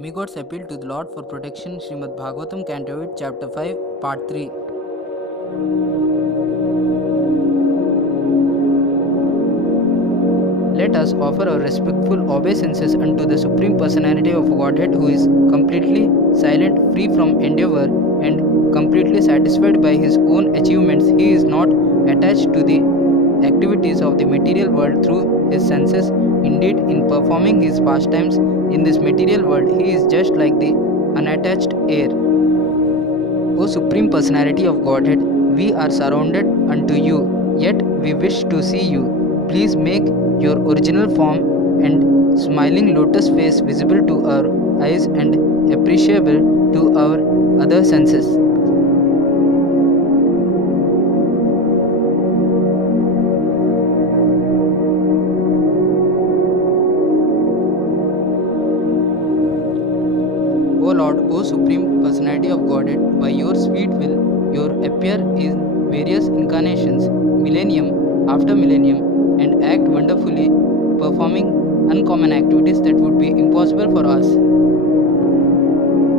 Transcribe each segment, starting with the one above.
Demigods appeal to the Lord for protection. Srimad Bhagavatam, Canto 8, Chapter 5, Part 3. Let us offer our respectful obeisances unto the Supreme Personality of Godhead, who is completely silent, free from endeavor, and completely satisfied by his own achievements. He is not attached to the activities of the material world through his senses. Indeed, in performing his pastimes in this material world, he is just like the unattached air. O Supreme Personality of Godhead, we are surrounded unto you, yet we wish to see you. Please make your original form and smiling lotus face visible to our eyes and appreciable to our other senses. O Lord, O Supreme Personality of Godhead, by your sweet will, you appear in various incarnations, millennium after millennium, and act wonderfully, performing uncommon activities that would be impossible for us.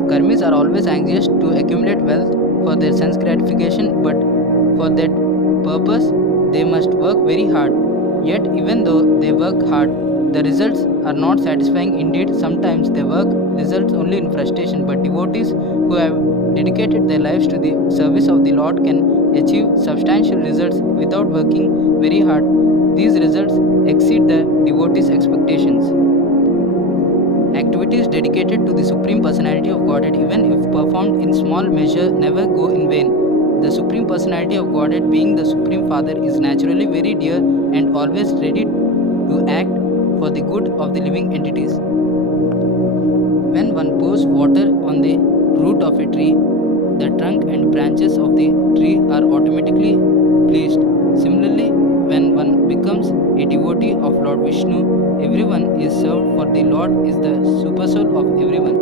Karmis are always anxious to accumulate wealth for their sense gratification, but for that purpose they must work very hard. Yet, even though they work hard, the results are not satisfying. Indeed, sometimes their work results only in frustration. But devotees who have dedicated their lives to the service of the Lord can achieve substantial results without working very hard. These results exceed the devotees' expectations. Activities dedicated to the Supreme Personality of Godhead, even if performed in small measure, never go in vain. The Supreme Personality of Godhead, being the Supreme Father, is naturally very dear and always ready to act for the good of the living entities. When one pours water on the root of a tree, the trunk and branches of the tree are automatically pleased. Similarly, when one becomes a devotee of Lord Vishnu, everyone is served, for the Lord is the supersoul of everyone.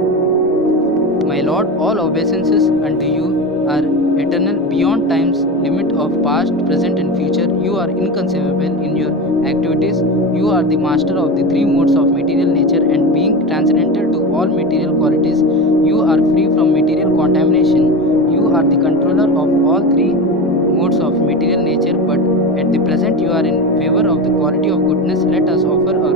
My Lord, all obeisances unto you are eternal, beyond time's limit of past, present and future. You are inconceivable in your activities. You are the master of the three modes of material nature, and being transcendental to all material qualities, you are free from material contamination. You are the controller of all three modes of material nature, but at the present you are in favor of the quality of goodness. Let us offer our